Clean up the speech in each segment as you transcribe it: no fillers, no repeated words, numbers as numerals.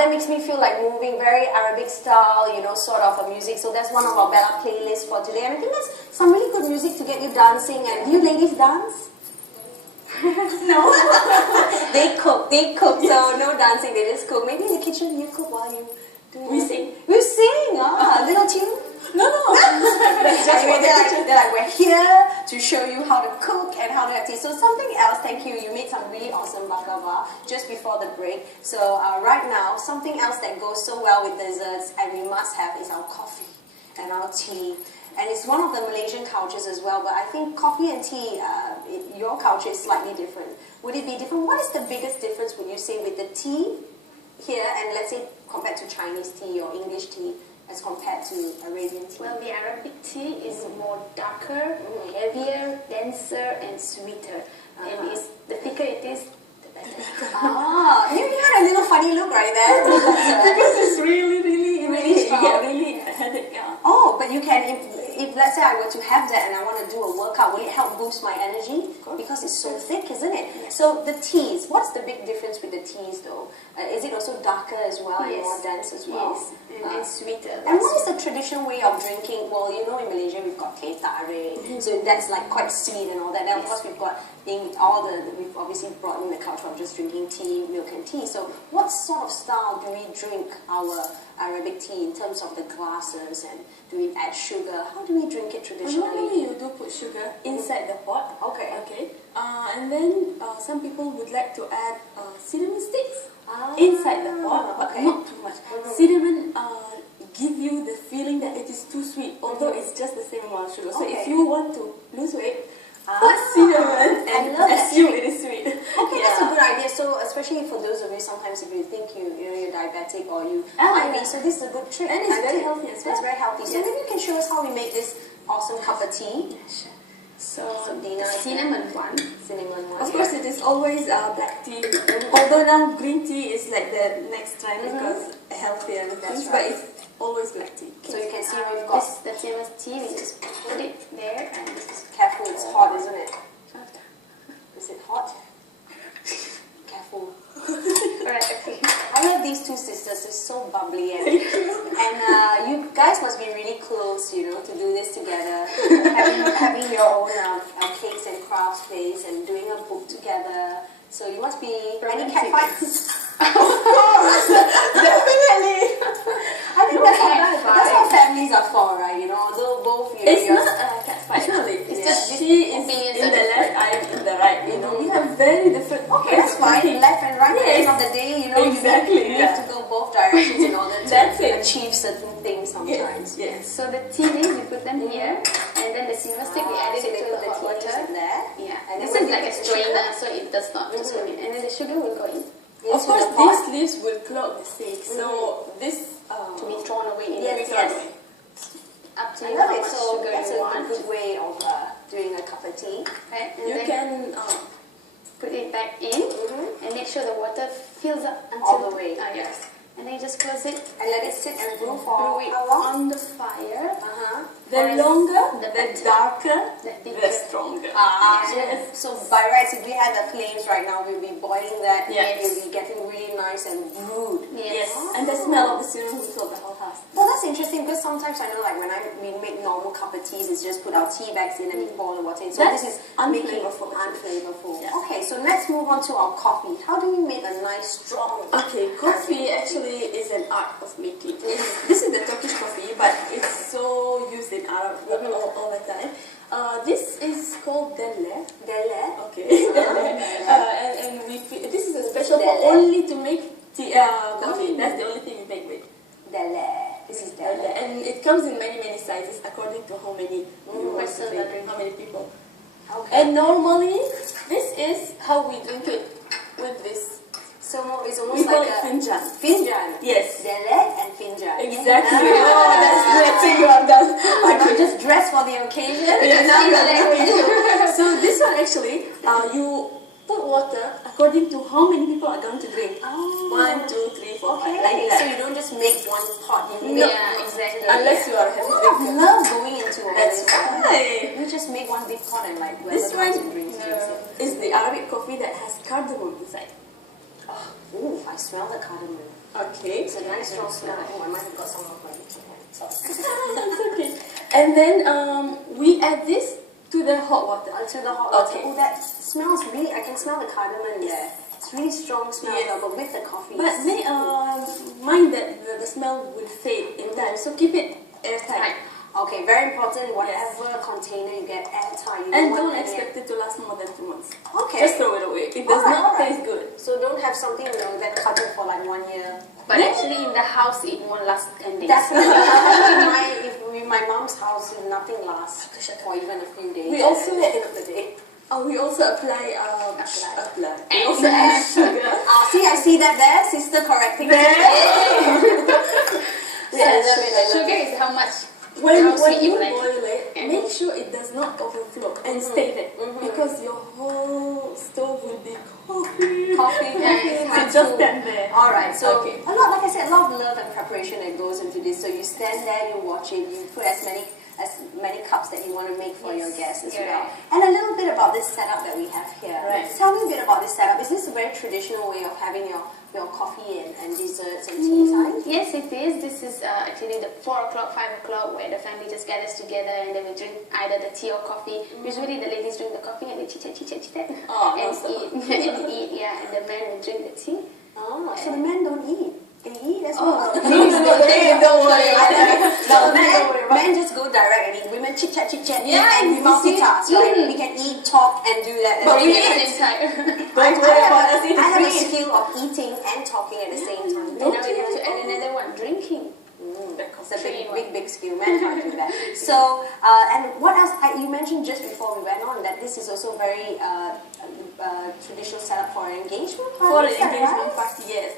That makes me feel like moving, very Arabic style, you know, sort of a music. So that's one of our Bella playlists for today. And I think that's some really good music to get you dancing. And do you ladies dance? No. They cook, so no dancing, they just cook. Maybe in the kitchen you cook while you do. We sing. We sing, a little tune. No. That's just anyway, they're like, we're here to show you how to cook and how to have tea. So something else, thank you. You made some really awesome baklava just before the break. So right now, something else that goes so well with desserts and we must have is our coffee and our tea. And it's one of the Malaysian cultures as well, but I think coffee and tea, your culture is slightly different. Would it be different? What is the biggest difference, would you say, with the tea here and let's say compared to Chinese tea or English tea as compared to Arabian tea? Well, the Arabic tea is more darker, heavier, denser, and sweeter. And the thicker it is, the better. You had a little funny look right there. Because it's really strong. Yeah, really headache. Yeah. Oh, but you can, if let's say I were to have that and I want to do a workout, will it help boost my energy? Because it's so thick, isn't it? Yes. So the teas, what's the big difference with the teas though? Is it also darker as well and more dense as well? Yes, and sweeter. And what is the traditional way of drinking? Well, you know, in Malaysia we've got teh tarik, so that's like quite sweet and all that. Then of course we've got we've obviously brought in the culture of just drinking tea, milk and tea. So what sort of style do we drink our Arabic tea in terms of the glasses, and do we add sugar? How do we drink it traditionally? Normally you do put sugar inside the pot. Okay. And then some people would like to add cinnamon sticks inside the pot, but not too much. Cinnamon give you the feeling that it is too sweet, although it's just the same amount of sugar. So if you want to lose weight, put cinnamon and assume it is sweet. Okay, that's a good idea. So especially for those of you, sometimes if you think you're diabetic or you might be, so this is a good trick. And it's very healthy as well. It's very healthy. So maybe you can show us how we make this awesome cup of tea. Yeah, sure. So Dina, cinnamon one. Of course, it is always black tea. Although now green tea is like the next trend because healthier and things, but it's always black tea. So you can see we've got the cinnamon tea. We just put it there and just careful. It's hot, isn't it? Is it hot? Careful. Alright, okay. I love these two sisters. They're so bubbly and you guys must be really close, you know, to do this together. having your own cakes and crafts place and doing a book together. So you must be any cat fights. Of course, definitely. I think that's what families are for, right? You know, although both it's not a cat fight. It's just she is in the left, I am in the right. You know, we have very different. Okay, that's fine. Left and right. At the end of the day, you know, exactly. You need to go both directions in order to achieve certain things sometimes. Yes. So the tea leaves, we put them here, and then the cinnamon stick, we added it to the hot water. There. Yeah. And this is like a strainer, so it does not just go in. And then the sugar will go in. Of course, these leaves will clog the sink, so this to be thrown away in yes. Up to I you love how it. much So sugar that's you a want. good way of doing a cup of tea. Okay. And you then can put it back in and make sure the water fills up until all the way. Yes. And then you just close it And let it sit and brew for it how long? on the fire. the longer, the the darker, the thicker. the stronger. Yes. So by rights, if we had the flames right now, we'll be boiling that. Yes. We'll be getting really nice and brewed. Yes. And the smell of the cinnamon will fill the whole house. Well, that's interesting because sometimes I know, like when we make normal cup of teas, it's just put our tea bags in and we pour the water in. So That's this is unflavorful. Unflavorful. Yes. Okay, so let's move on to our coffee. How do we make a nice strong? Okay, coffee actually is an art of making. This is the Turkish coffee, but it's so used in Arab all the time. This is called delle. Delle. Okay. and this is a special pot only to make tea, coffee. That's the only thing we make with. Delle. This is delle. And it comes in many sizes according to how many you want to drink, how many people. Okay. And normally, this is how we drink it with this. So it's almost We call like it a finjan. finjan. Yes. Delle and finjan. Exactly. Oh, that's it. You have done. I could just dress for the occasion. Now you are So this one actually, you put water according to how many people are going to drink. Oh. 1, 2, 3, 4, 5. Okay. Like that. So you don't just make one pot. You No. make exactly. Unless you are having I love going into all That's this. right. You just make one big pot and like This whoever one drinks it. is the Arabic coffee that has cardamom inside. Ooh, I smell the cardamom. Okay. It's a nice strong smell. Oh, I might have got some of my hand. Sorry. That's okay. And then we add this to the hot water. To the hot water. Okay. Oh, that smells really, I can smell the cardamom there. It's really strong smell, but with the coffee. But mind that the smell will fade in time, so keep it airtight. Okay, very important. Whatever container you get, airtight. And don't expect it to last more than 2 months. Okay. Just throw it away. It does not taste good. So don't have something that covered for like 1 year. But actually in the house it won't last 10 days. Definitely. If my mom's house, nothing lasts for even a few days. We also at the end of the day. We also apply We also add sugar. See, I see that there, sister correcting me. Sugar is how much. When you sweet you boil it, make sure it does not overflow and stay there because your whole stove will be coffee. So just stand there. All right. So a lot, like I said, a lot of love and preparation that goes into this. So you stand there, you watch it, you put as many cups that you want to make for your guests as well. And a little bit about this setup that we have here. Right. Tell me a bit about this setup. Is this a very traditional way of having your coffee and desserts and tea time? Yes, it is. This is actually the 4 o'clock, 5 o'clock where the family just gathers together and then we drink either the tea or coffee. Usually the ladies drink the coffee and they chit chat and eat, and the men will drink the tea. Oh, so the men don't eat. They eat as well. Don't worry about that. Men just go direct and eat. Women chit chat, Yeah, and we multitask, right? We can eat, talk, and do that. But we eat at the same time. I have a skill of eating and talking at the same time. And now we have to add another one, drinking. It's a big skill. Men can't do that. So, and what else? You mentioned just before we went on that this is also very traditional setup for an engagement party. For an engagement party, yes.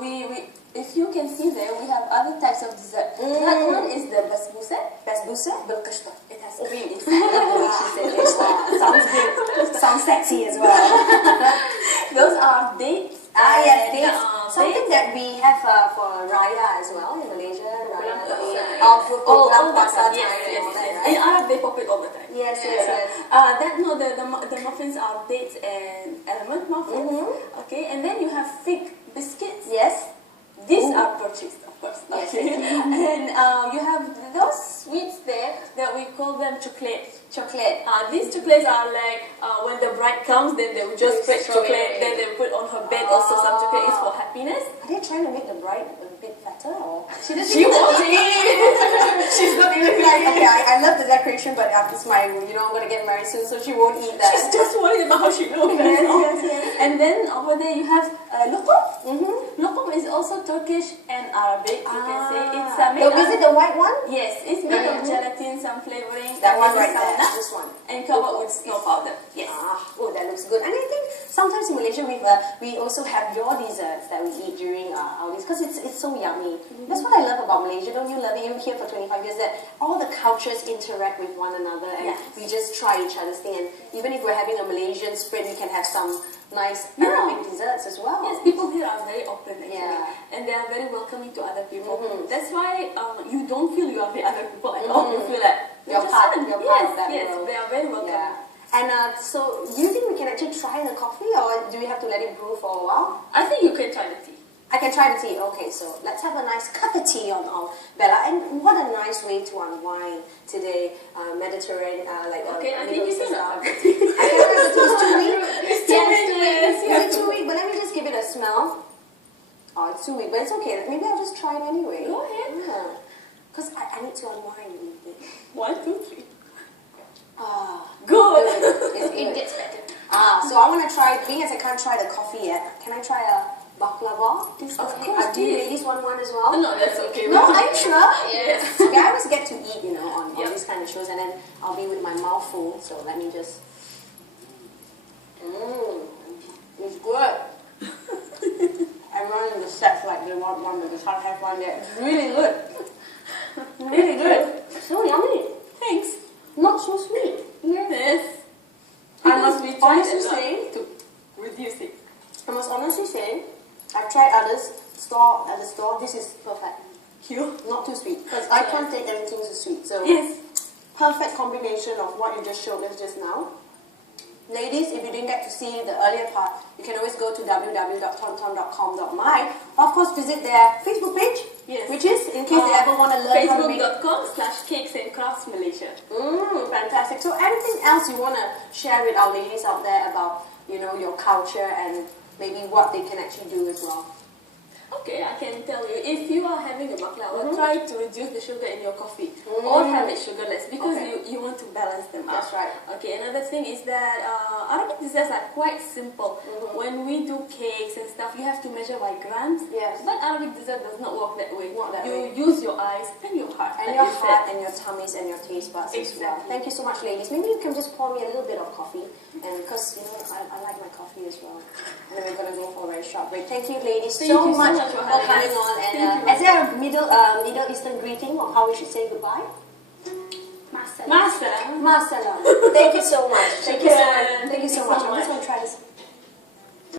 We if you can see there, we have other types of dessert. That one is the basbousa بالقشطة. It has cream inside. Sounds good. Sounds sexy as well. Those are dates. Yes, dates. Something that we have for Raya as well in Malaysia. Raya, In Arab, they pop it all the time. Yes. The muffins are dates and almond muffins. Okay, and then you have fig biscuits. Yes. These are purchased, of course. Okay. And you have those sweets there that we call them chocolate. These chocolates are like when the bride comes, then they will just spread chocolate, then they put on her bed also some chocolate. It's for happiness. Are they trying to make the bride a bit fatter or? She won't eat. She's not even eating. Okay, I love the decoration, but after my, I'm going to get married soon, so she won't eat that. She's just worried about how she looks. Yes. And then over there you have lokum. Lokum is also Turkish and Arabic. You can say it's made is it the white one? Yes, it's made of gelatin, some flavoring. That one right there. This one. And covered with snow powder. Yes. Oh, that looks good. And I think sometimes in Malaysia we also have your desserts that we eat during our days because it's so yummy. That's what I love about Malaysia. Don't you love it? You're here for 25 years that all the cultures interact with one another and we just try each other's thing. And even if we're having a Malaysian spread, we can have some nice Arabic desserts as well. Yes, people here are very open actually. And they are very welcoming to other people. That's why you don't feel you are the other people at all. You feel like you're part of that world. Yes, they are very welcoming. Yeah. And so, do you think we can actually try the coffee or do we have to let it brew for a while? I think you can try the tea. I can try the tea. Okay, so let's have a nice cup of tea on Bella. And what a nice way to unwind today, Mediterranean, okay, I think you can have the tea. I can have the tea. It's too weak. It's too weak. It's too weak, but let me just give it a smell. Oh, it's too weak, but it's okay. Maybe I'll just try it anyway. Go ahead. Yeah. Because I need to unwind. 1, 2, 3. Good. It gets better. So I want to try, being as I can't try the coffee yet, can I try a Baqlawa? Of course. Do you ladies want one as well? No, that's okay. No, are you sure? Yes. Okay, I always get to eat, on these kind of shows, and then I'll be with my mouth full, so let me just... It's good. Everyone in the set like they want one, but they can't have one yet. It's really good. Really good. So yummy. Thanks. Not so sweet. Yes. I must honestly say, to reduce it. I must honestly say, I've tried others at the store. This is perfect. Not too sweet because I can't take anything too sweet. So yes, perfect combination of what you just showed us just now. Ladies, if you didn't get to see the earlier part, you can always go to www.tonton.com.my. Of course, visit their Facebook page, which is, in case they ever want to learn how to make... Facebook.com/cakesandcraftsmalaysia. Fantastic. So anything else you want to share with our ladies out there about, you know, your culture and maybe what they can actually do as well? Okay, I can tell you, if you are having a baklava, try to reduce the sugar in your coffee or have it sugarless because you want to balance them out. That's right. Okay, another thing is that Arabic desserts are quite simple. When we do cakes and stuff, you have to measure by grams. Yes. But Arabic dessert does not work that way. Not that way. You use your eyes and your heart. And your heart and your tummies and your taste buds as well. Exactly. Thank you so much, ladies. Maybe you can just pour me a little bit of coffee, and because you know I like my coffee as well. And then we're gonna go for a very short break. Thank you, ladies, so much for coming on. And is there a Middle Eastern greeting of how we should say goodbye? Masalam. Masalam. Masalam. Thank you so much. Thank you so much. I'm just gonna try this.